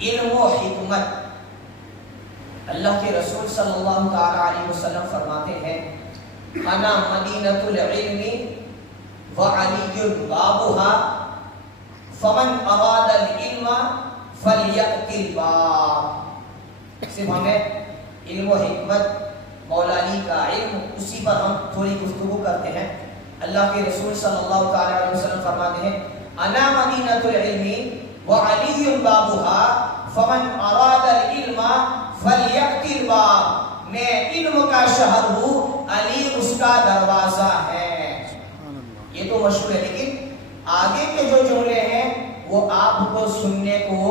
علم و حکمت. اللہ کے رسول صلی اللہ تعالی علیہ وسلم فرماتے ہیں انا مدینۃ العلم وعلی بابها فمن اراد العلم فلیأت الباب. صرف ہمیں علم و حکمت مولا علی کا علم اسی پر ہم تھوڑی گفتگو کرتے ہیں. اللہ کے رسول صلی اللہ تعالی علیہ وسلم فرماتے ہیں انا مدینۃ العلم وعلی بابها فمن اراد العلم فلیأت الباب. میں علم کا شہر ہوں، علی اس کا دروازہ ہے. یہ تو مشہور ہے، لیکن آگے کے جو جملے ہیں وہ آپ کو سننے کو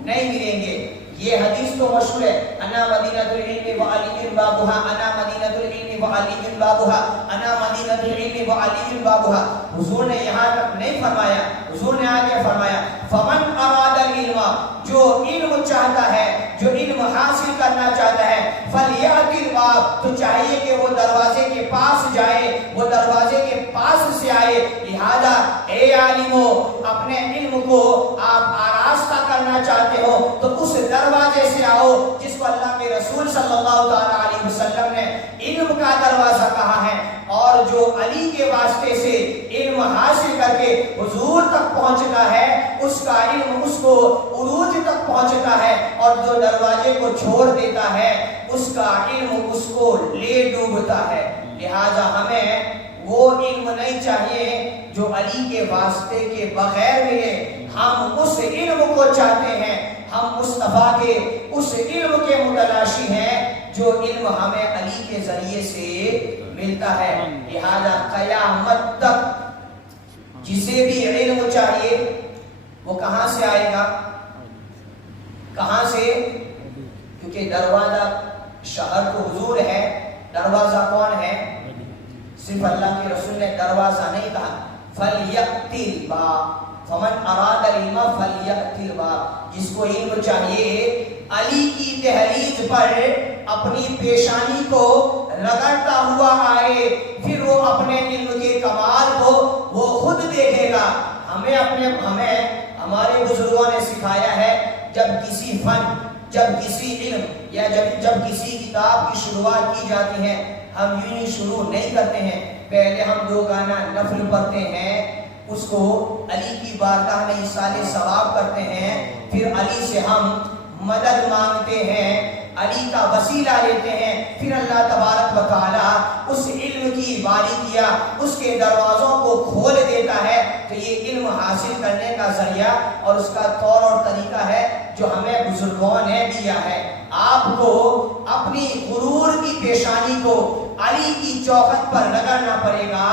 نہیں ملیں گے. یہ حدیث تو مشہور ہے انا مدینۃ العلم وعلی بابها، انا مدینۃ العلم وعلی بابها، انا مدینۃ العلم وعلی بابها. حضور نے یہاں تک نہیں فرمایا، حضور نے آگے فرمایا فمن اراد العلم، جو علم چاہتا ہے، جو علم حاصل کرنا چاہتا ہے، فلیأت الباب، تو چاہیے کہ وہ دروازے کے پاس جائے، وہ دروازے کے پاس سے آئے. لہذا اے عالمو، اپنے علم کو آپ آراستہ کرنا چاہتے ہو تو اس دروازے سے آؤ جس کو اللہ کے رسول صلی اللہ علیہ وسلم نے علم کا دروازہ کہا ہے. اور جو علی کے واسطے سے علم حاصل کر کے حضور تک پہنچتا ہے، اس کا علم اس کو عروج تک پہنچتا ہے، اور جو دروازے کو چھوڑ دیتا ہے اس کا علم اس کو لے ڈوبتا ہے. لہذا ہمیں وہ علم نہیں چاہیے جو علی کے واسطے کے بغیر ملے. ہم اس علم کو چاہتے ہیں، ہم مصطفیٰ کے اس علم کے متلاشی ہیں جو علم ہمیں علی کے ذریعے سے ملتا ہے. لہذا قیامت تک جسے بھی علم چاہیے وہ کہاں سے آئے گا؟ کہاں سے؟ کیونکہ دروازہ شہر تو حضور ہے، دروازہ کون ہے؟ صرف اللہ کے رسول نے دروازہ نہیں کہا. فلیأت الباب، فمن اراد العلم فلیأت الباب. جس کو علم چاہیے علی کی دہلیز پر اپنی پیشانی کو رگڑتا ہوا آئے، پھر وہ اپنے علم کے کمال کو وہ خود دیکھے گا. ہمارے بزرگوں نے سکھایا ہے جب کسی فن، جب کسی علم یا جب کسی کتاب کی شروعات کی جاتی ہے، ہم یوں ہی شروع نہیں کرتے ہیں. پہلے ہم 2 گانا نفل پڑھتے ہیں، اس کو علی کی بارگاہ میں ایصال ثواب کرتے ہیں، پھر علی سے ہم مدد مانگتے ہیں، علی کا وسیلہ لیتے ہیں، پھر اللہ تبارک و تعالی اس علم کی باریکیاں، اس کے دروازوں کو کھول دیتا ہے. تو یہ علم حاصل کرنے کا ذریعہ اور اس کا طور اور طریقہ ہے جو ہمیں بزرگوں نے دیا ہے. آپ کو اپنی غرور کی پیشانی کو علی کی چوکھٹ پر رگڑنا پڑے گا،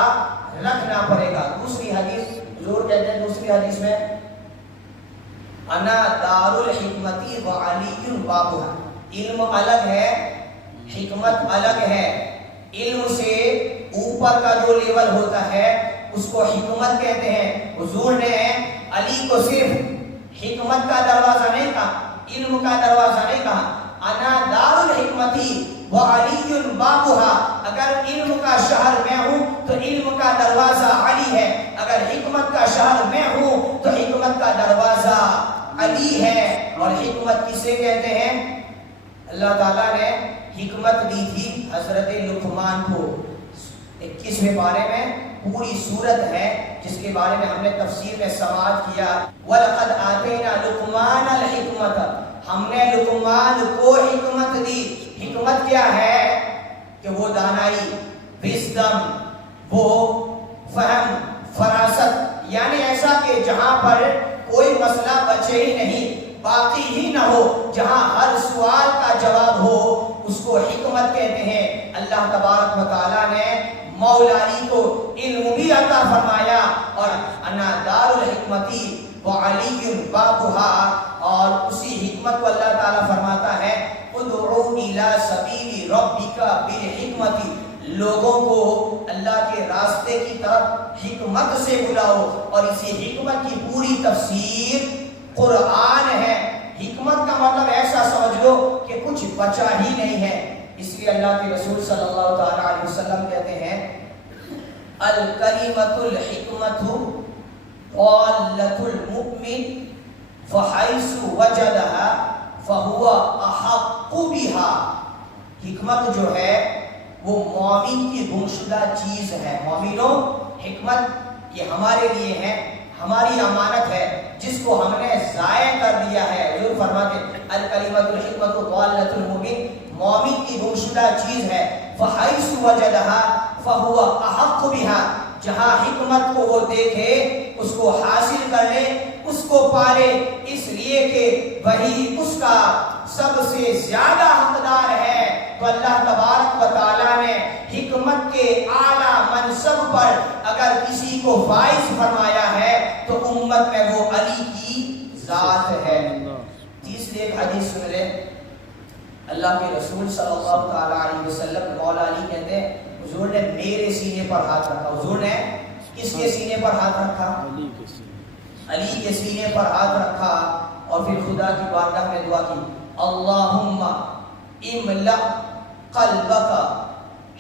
رکھنا پڑے گا. دوسری حدیث حضور کہتے ہیں، دوسری حدیث میں انا دار الحکمتی وعلی بابها. علم الگ ہے، حکمت الگ ہے. علم سے اوپر کا جو لیول ہوتا ہے اس کو حکمت کہتے ہیں. حضور نے علی کو صرف حکمت کا دروازہ نہیں کہا، علم کا دروازہ نہیں کہا. انا دار الحکمتی وعلی بابها. اگر علم کا شہر میں ہوں تو علم کا دروازہ علی ہے، اگر حکمت کا شہر میں ہوں تو حکمت کا دروازہ علی ہے. اور حکمت کسے کہتے ہیں؟ اللہ تعالیٰ نے حکمت دی تھی حضرت لقمان کو. 21ویں پارے میں پوری سورت ہے جس کے بارے میں ہم نے تفسیر میں سماعت کیا. وَلَقَدْ آتَيْنَا لُقْمَانَ الْحِكْمَةَ. ہم نے لقمان کو حکمت دی. حکمت کیا ہے؟ کہ وہ دانائی، وزڈم، وہ فہم، فراست، یعنی ایسا کہ جہاں پر کوئی مسئلہ بچے ہی نہیں، باقی ہی نہ ہو، جہاں ہر سوال کا جواب ہو، اس کو حکمت کہتے ہیں. اللہ تبارک و تعالیٰ نے مولا علی کو علم بھی عطا فرمایا. اور انا دار الحکمتی وعلی بابها. اور اسی حکمت کو اللہ تعالیٰ فرماتا ہے ادعو الی سبیل ربک بالحکمت. لوگوں کو اللہ کے راستے کی طرف حکمت سے بلاؤ. اور اسی حکمت کی پوری تفسیر قرآن ہے. حکمت کا مطلب ایسا سمجھ لو کہ کچھ بچا ہی نہیں ہے. اس لیے اللہ کے رسول صلی اللہ علیہ وسلم کہتے ہیں الکلمۃ الحکمۃ قالۃ المؤمن فحیث وجدها فَهُوَ أَحَقُّ بِهَا، حکمت جو ہے وہ مومن کی گمشدہ چیز ہے۔ مومنوں، حکمت یہ ہمارے لیے ہے، ہماری امانت ہے، جس کو ہم نے ضائع کر دیا ہے۔ حضور فرماتے الکلمۃ الحکمۃ ضالۃ المؤمن، مومن کی گمشدہ چیز ہے۔ فحیث وجدها فهو احق بها، جہاں حکمت کو وہ دیکھے، اس کو حاصل کر لے، اس کو پالے، اس لیے کہ وہی اس کا سب سے زیادہ حقدار ہے۔ تو اللہ تبارک و تعالیٰ نے حکمت کے اعلیٰ منصب پر اگر کسی کو فائز فرمایا ہے تو امت میں وہ علی کی ذات ہے۔ تیسری ایک حدیث سن لیں، اللہ کے رسول صلی اللہ تعالیٰ علیہ وسلم، مولا علی کہتے ہیں حضور نے میرے سینے پر ہاتھ رکھا۔ حضور نے کس کے سینے پر ہاتھ رکھا؟ علی کے سینے پر ہاتھ رکھا اور پھر خدا کی بارگاہ میں دعا کی، اللہم املأ قلبک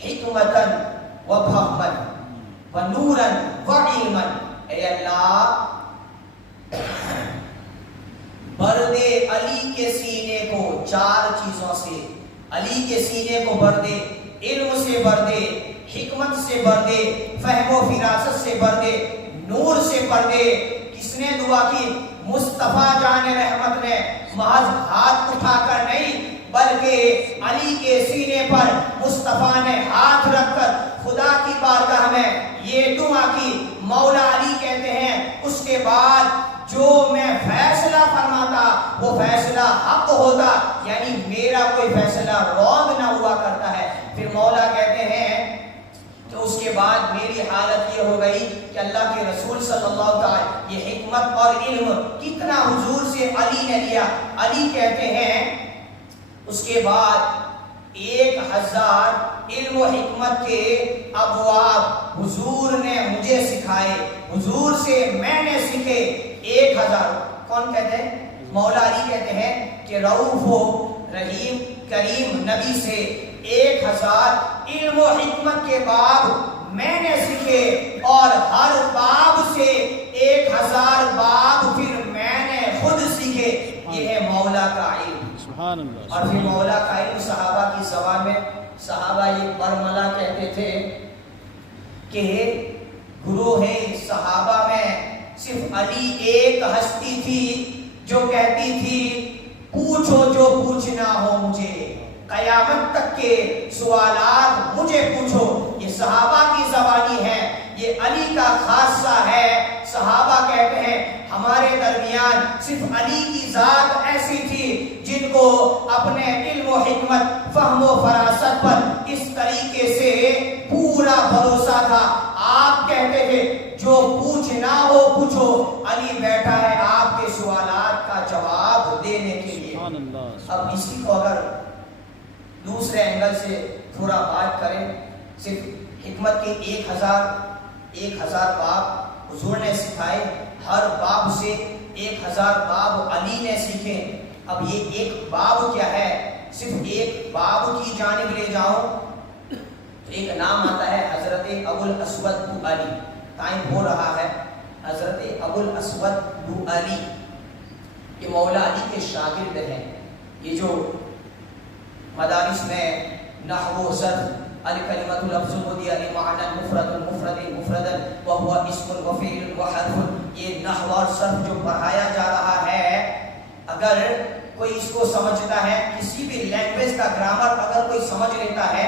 حکمتا و فہما و نورا و علما، اے اللہ بھر دے علی کے سینے کو چار چیزوں سے، علی کے سینے کو بھر دے، علم سے بھر دے، حکمت سے بھر دے، فہم و فراست سے بھر دے، نور سے بھر دے۔ کس نے دعا کی؟ مصطفیٰ جان رحمت نے محض ہاتھ اٹھا کر نہیں بلکہ علی کے سینے پر مصطفیٰ نے ہاتھ رکھ کر خدا کی بارگاہ میں یہ دعا کی۔ مولا علی کہتے ہیں اس کے بعد جو میں فیصلہ فرماتا وہ فیصلہ حق ہوتا، یعنی میرا کوئی فیصلہ رونگ نہ ہوا کرتا ہے۔ پھر مولا کہتے ہیں کہ اس کے بعد میری حالت یہ ہو گئی کہ اللہ کے رسول صلی اللہ علیہ وسلم یہ حکمت اور علم کتنا حضور سے علی نے لیا۔ علی کہتے ہیں اس کے بعد 1000 علم و حکمت کے ابواب حضور نے مجھے سکھائے، حضور سے میں نے سیکھے 1000۔ کون کہتے ہیں؟ مولا علی کہتے ہیں کہ رؤوف و رحیم کریم نبی سے 1000 علم و حکمت کے باب میں نے سیکھے، اور ہر باب سے 1000 باب پھر میں نے خود سیکھے۔ یہ ہے مولا کا علم۔ سبحان اللہ۔ اور پھر مولا کا علم صحابہ کی زبان میں، صحابہ یہ برملا کہتے تھے کہ گروہ صحابہ میں صرف علی ایک ہستی تھی جو کہتی تھی پوچھو جو پوچھنا ہو مجھے، قیامت تک کے سوالات مجھے پوچھو۔ یہ صحابہ کی زبانی ہے، یہ علی کا خاصہ ہے۔ صحابہ کہتے ہیں ہمارے درمیان صرف علی کی ذات ایسی تھی جن کو اپنے علم و حکمت، فہم و فراست پر اس طریقے سے پورا بھروسہ تھا۔ آپ کہتے تھے جو پوچھنا ہو پوچھو، علی بیٹھا ہے آپ کے سوالات کا جواب دینے کے لیے۔ اب اسی کو اگر دوسرے اینگل سے تھوڑا بات کریں، صرف حکمت کے 1000 باب حضور نے سکھائے، ہر باب سے 1000 باب علی نے سیکھے۔ اب یہ ایک باب کیا ہے؟ صرف ایک باب کی جانب لے جاؤں تو ایک نام آتا ہے حضرت ابو الاسود دؤلی، ٹائم ہو رہا ہے۔ حضرت ابو الاسود دؤلی یہ مولا علی کے شاگرد ہیں۔ یہ جو مدارس میں نحو و صرف الکلمۃ لفظ ودی معنی مفرد مفرد مفردا وهو اسم وفعل وحرف، یہ نحو اور صرف جو پڑھایا جا رہا ہے، اگر کوئی اس کو سمجھتا ہے، کسی بھی لینگویج کا گرامر اگر کوئی سمجھ لیتا ہے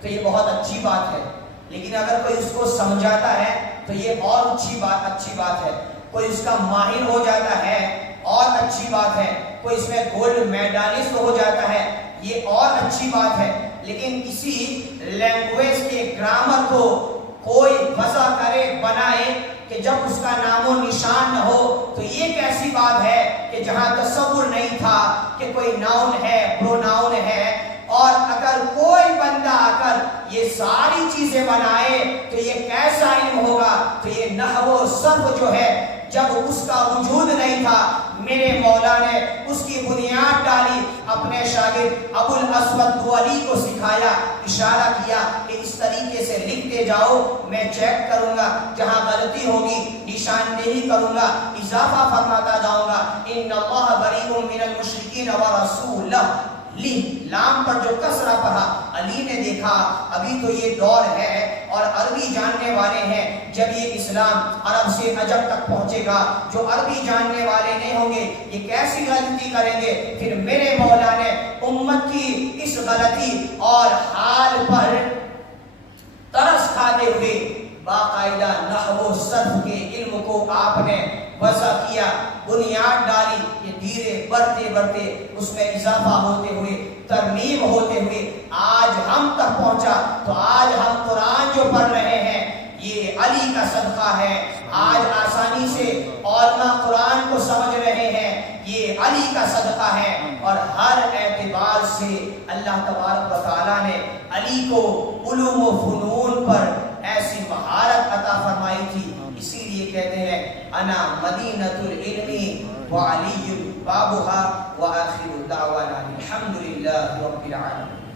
تو یہ بہت اچھی بات ہے، لیکن اگر کوئی اس کو سمجھاتا ہے تو یہ اور اچھی بات ہے۔ کوئی اس کا ماہر ہو جاتا ہے اور اچھی بات ہے، کوئی اس میں گولڈ میڈالسٹ ہو جاتا ہے، یہ اور اچھی بات ہے۔ لیکن کسی لینگویج کے گرامر کو کوئی وضع کرے، بنائے کہ جب اس کا نام و نشان نہ ہو، تو یہ کیسی بات ہے کہ جہاں تصور نہیں تھا کہ کوئی ناؤن ہے، پروناؤن ہے، اور اگر کوئی بندہ آ کر یہ ساری چیزیں بنائے تو یہ کیسا علم ہوگا۔ تو یہ نحو و صرف جو ہے، جب اس کا وجود نہیں تھا میرے مولا نے اس کی بنیاد ڈالی، اپنے شاگرد ابو الاسود دؤلی کو سکھایا، اشارہ کیا کہ اس طریقے سے لکھتے جاؤ، میں چیک کروں گا، جہاں غلطی ہوگی نشاندہی کروں گا، اضافہ فرماتا جاؤں گا۔ ان اللہ بریء من المشرکین ورسولہ، لی لام پر جو کسرہ پڑھا، علی نے دیکھا ابھی تو یہ دور ہے اور عربی جاننے والے ہیں، جب یہ اسلام عرب سے عجم تک پہنچے گا، جو عربی جاننے والے نہیں ہوں گے یہ کیسی غلطی کریں گے؟ پھر میرے مولا نے امت کی اس غلطی اور حال پر ترس کھاتے ہوئے باقاعدہ نحو و صرف کے علم کو آپ نے وضع کیا، بنیاد ڈالی، یہ دھیرے بڑھتے بڑھتے اس میں اضافہ ہوتے ہوئے، ترمیم ہوتے ہوئے آج ہم تک پہنچا۔ تو آج ہم قرآن جو پڑھ رہے ہیں یہ علی کا صدقہ ہے، آج آسانی سے علماء قرآن کو سمجھ رہے ہیں یہ علی کا صدقہ ہے، اور ہر اعتبار سے اللہ تبارک و تعالیٰ نے علی کو علوم و فنون پر ایسی مہارت عطا فرمائی تھی، اسی لیے کہتے ہیں انا مدینۃ العلم وعلی بابها، وآخر دعوانا الحمد للہ رب العالمین۔